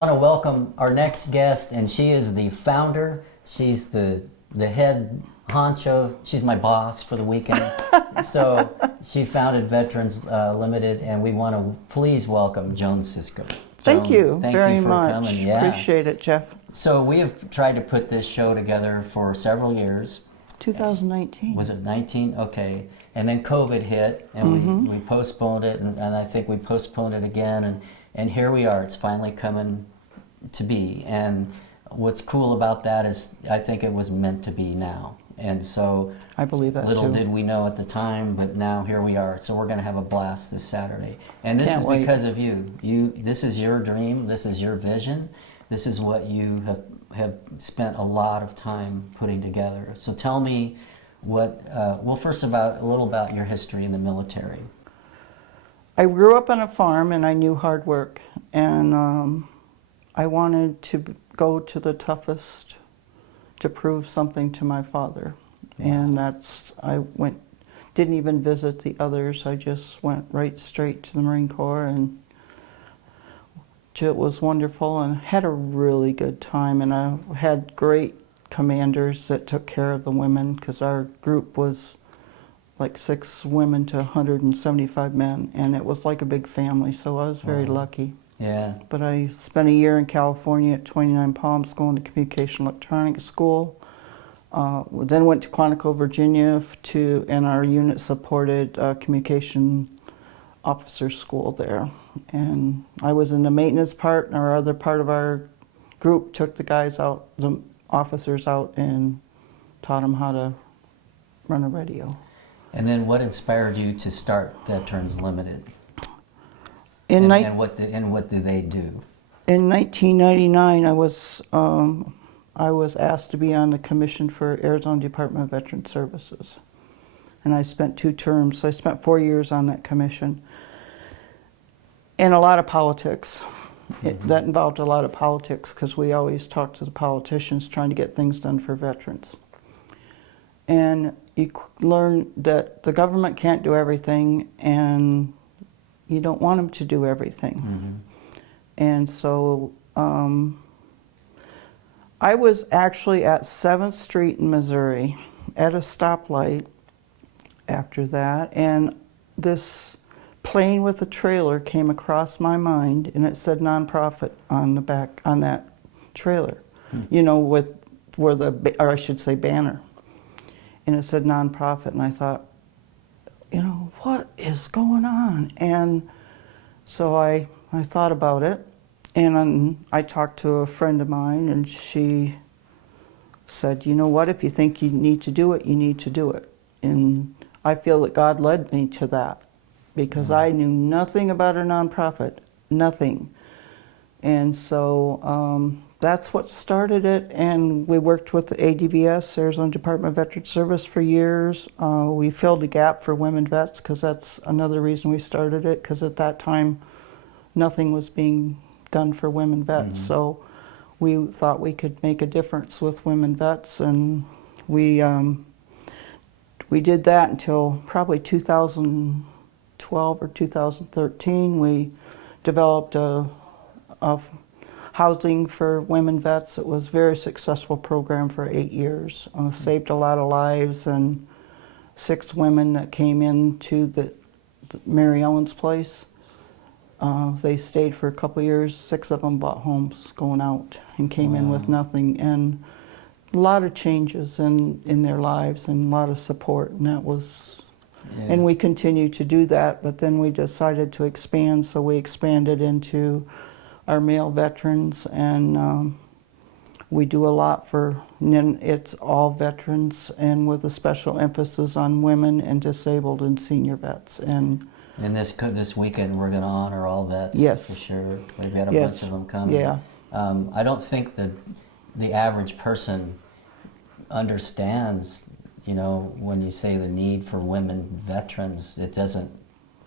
I want to welcome our next guest, and she is the founder. She's the head honcho. She's my boss for the weekend. So she founded Veterans Limited, and we want to please welcome Joan Sisco. Thank you thank very you for much. coming. Yeah. Appreciate it, Jeff. So we have tried to put this show together for several years. 2019. Was it 19? Okay. And then COVID hit, and we postponed it, and I think we postponed it again, and here we are. It's finally coming to be. And what's cool about that is I think it was meant to be now. And so I believe that little too. did we know at the time, but now here we are. So we're going to have a blast this Saturday. And this Can't is wait. because of you. This is your dream. This is your vision. This is what you have spent a lot of time putting together. So tell me first a little about your history in the military. I grew up on a farm and I knew hard work, and I wanted to go to the toughest to prove something to my father. And didn't even visit the others. I just went right straight to the Marine Corps, and it was wonderful and had a really good time. And I had great commanders that took care of the women, because our group was like 6 women to 175 men, and it was like a big family, so I was very lucky. Yeah. But I spent a year in California at 29 Palms going to communication electronics school. Then went to Quantico, Virginia and our unit supported communication officer school there. And I was in the maintenance part, and our other part of our group took the officers out and taught them how to run a radio. And then what inspired you to start Veterans Limited? And what do they do? In 1999, I was asked to be on the commission for Arizona Department of Veteran Services, and I spent 2 terms. So I spent 4 years on that commission, and a lot of politics. That involved a lot of politics, because we always talked to the politicians trying to get things done for veterans. And you learn that the government can't do everything, and you don't want them to do everything. And so I was actually at 7th Street in Missouri at a stoplight after that, and this plane with a trailer came across my mind, and it said nonprofit on the back, on that trailer, you know, or I should say banner. And it said nonprofit, and I thought, you know, what is going on? And so I thought about it, and I talked to a friend of mine, and she said, you know what, if you think you need to do it, you need to do it. And I feel that God led me to that, because I knew nothing about a nonprofit, nothing. And so that's what started it, and we worked with the ADVS, Arizona Department of Veteran Service, for years. We filled a gap for women vets, because that's another reason we started it, because at that time nothing was being done for women vets. So we thought we could make a difference with women vets, and we did that until probably 2012 or 2013. We developed a housing for women vets. It was a very successful program for 8 years. Saved a lot of lives, and 6 women that came into the Mary Ellen's place. They stayed for a couple of years. 6 of them bought homes going out and came in with nothing, and a lot of changes in their lives, and a lot of support, and that was, and we continue to do that, but then we decided to expand, so we expanded into our male veterans, and we do a lot for, it's all veterans, and with a special emphasis on women and disabled and senior vets. And this weekend we're going to honor all vets. Yes. For sure. We've got a bunch of them coming. Yeah. I don't think that the average person understands, you know, when you say the need for women veterans, it doesn't,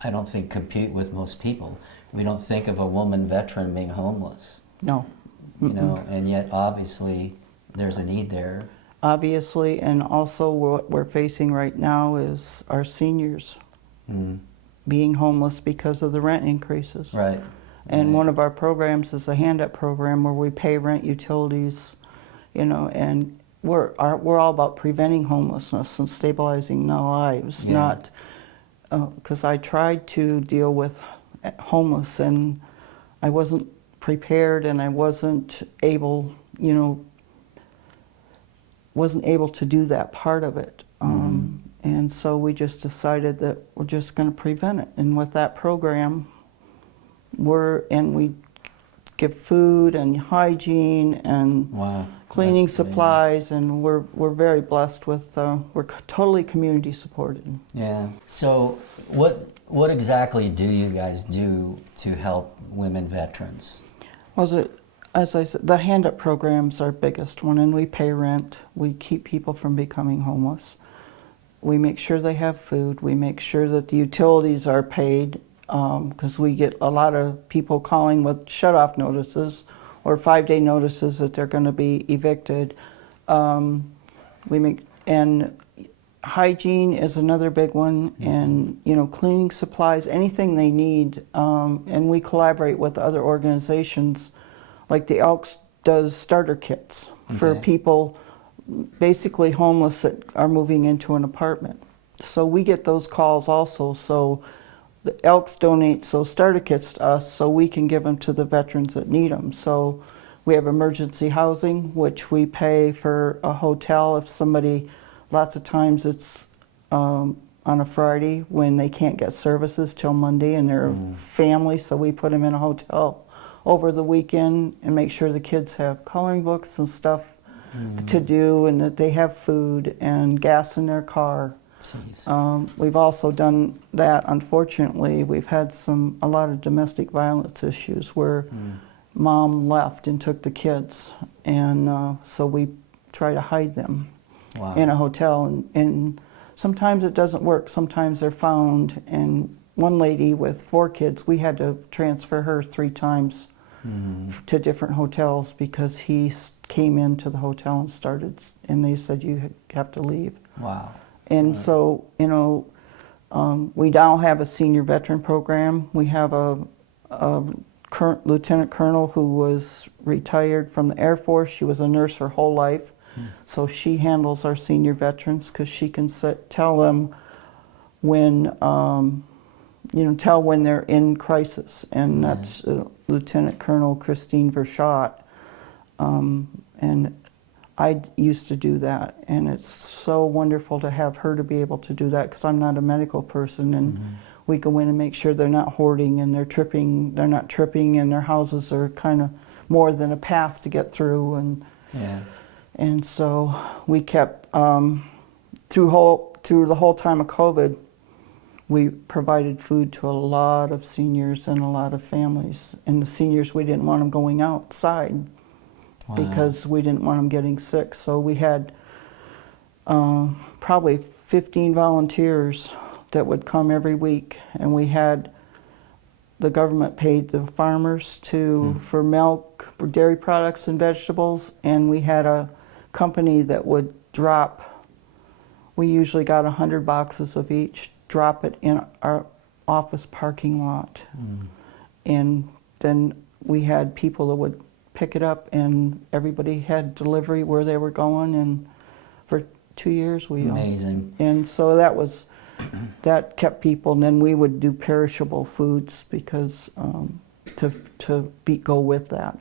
I don't think, compute with most people. We don't think of a woman veteran being homeless. No. You know, and yet obviously there's a need there. Obviously, and also what we're facing right now is our seniors being homeless because of the rent increases. Right. And Right. one of our programs is a hand-up program where we pay rent, utilities, and we're all about preventing homelessness and stabilizing their lives, Yeah. not because I tried to deal with homeless and I wasn't prepared and I wasn't able, wasn't able to do that part of it. And so we just decided that we're just going to prevent it. And with that program, we give food and hygiene and Wow. cleaning That's amazing. supplies, and we're very blessed with, we're totally community supported. Yeah. So what exactly do you guys do to help women veterans? Well, as I said, the hand-up program's our biggest one, and we pay rent. We keep people from becoming homeless. We make sure they have food. We make sure that the utilities are paid, because we get a lot of people calling with shut-off notices or 5-day notices that they're going to be evicted. And hygiene is another big one, and cleaning supplies, anything they need, and we collaborate with other organizations, like the Elks does starter kits for people basically homeless that are moving into an apartment. So we get those calls also. So the Elks donates those starter kits to us so we can give them to the veterans that need them. So we have emergency housing, which we pay for a hotel if somebody, lots of times it's on a Friday when they can't get services till Monday and they're family, so we put them in a hotel over the weekend and make sure the kids have coloring books and stuff to do, and that they have food and gas in their car. We've also done that, unfortunately. We've had a lot of domestic violence issues where mom left and took the kids, and so we try to hide them in a hotel, and sometimes it doesn't work. Sometimes they're found, and one lady with 4 kids, we had to transfer her 3 times to different hotels because he came into the hotel and started, and they said, you have to leave. Wow. And so, we now have a senior veteran program. We have a current lieutenant colonel who was retired from the Air Force. She was a nurse her whole life. So she handles our senior veterans because she can tell them when, tell when they're in crisis. And that's Lieutenant Colonel Christine Verschott. And I used to do that, and it's so wonderful to have her to be able to do that because I'm not a medical person, and we go in and make sure they're not hoarding and they're not tripping, and their houses are kind of more than a path to get through, and so we kept through the whole time of COVID, we provided food to a lot of seniors and a lot of families, and the seniors, we didn't want them going outside. Because we didn't want them getting sick. So we had probably 15 volunteers that would come every week, and we had the government paid the farmers for milk, for dairy products and vegetables, and we had a company that would drop, we usually got 100 boxes of each, drop it in our office parking lot. And then we had people that would pick it up, and everybody had delivery where they were going, and for 2 years we Amazing. And so that kept people, and then we would do perishable foods because go with that.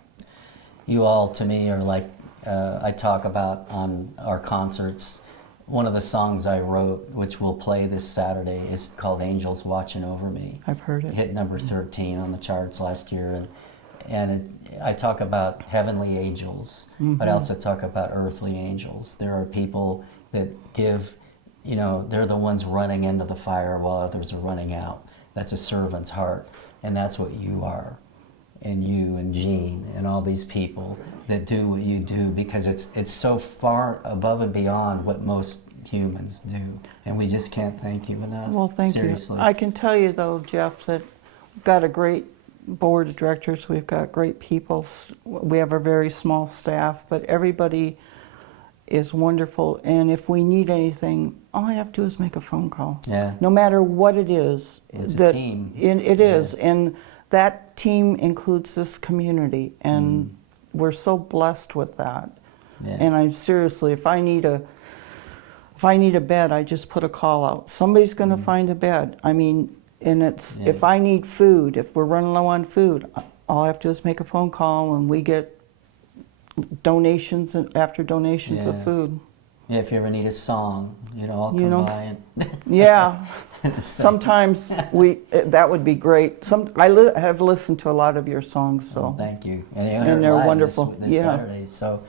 You all, to me, are like I talk about on our concerts. One of the songs I wrote, which we'll play this Saturday, is called "Angels Watching Over Me." I've heard it. It hit number 13 on the charts last year, and I talk about heavenly angels, but I also talk about earthly angels. There are people that give, they're the ones running into the fire while others are running out. That's a servant's heart, and that's what you are, and you and Jean and all these people that do what you do, because it's so far above and beyond what most humans do, and we just can't thank you enough. Well, thank Seriously. you. I can tell you though, Jeff, that we've got a great board of directors. We've got great people. We have a very small staff, but everybody is wonderful. And if we need anything, all I have to do is make a phone call. Yeah. No matter what it is. It's a team. It is. And that team includes this community, and we're so blessed with that. Yeah. And I seriously, if I need a bed, I just put a call out. Somebody's going to find a bed. I mean, and it's if I need food, if we're running low on food, all I have to do is make a phone call, and we get donations after donations of food. Yeah, if you ever need a song, I'll come by and Yeah. Sometimes that would be great. I have listened to a lot of your songs, so well, thank you, and they're wonderful. This Saturday. So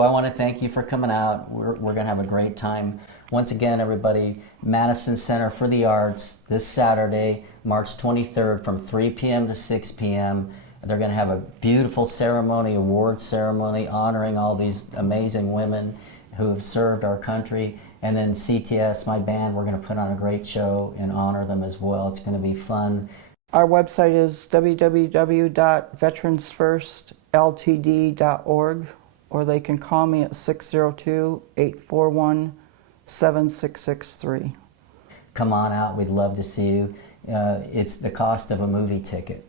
I want to thank you for coming out. We're going to have a great time. Once again, everybody, Madison Center for the Arts this Saturday, March 23rd, from 3 p.m. to 6 p.m. They're going to have a beautiful ceremony, award ceremony, honoring all these amazing women who have served our country. And then CTS, my band, we're going to put on a great show and honor them as well. It's going to be fun. Our website is www.veteransfirstltd.org, or they can call me at 602-841-7663. Come on out. We'd love to see you. It's the cost of a movie ticket.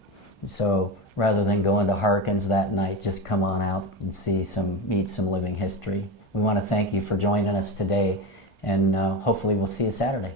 So rather than going to Harkins that night, just come on out and meet some living history. We want to thank you for joining us today, and hopefully we'll see you Saturday.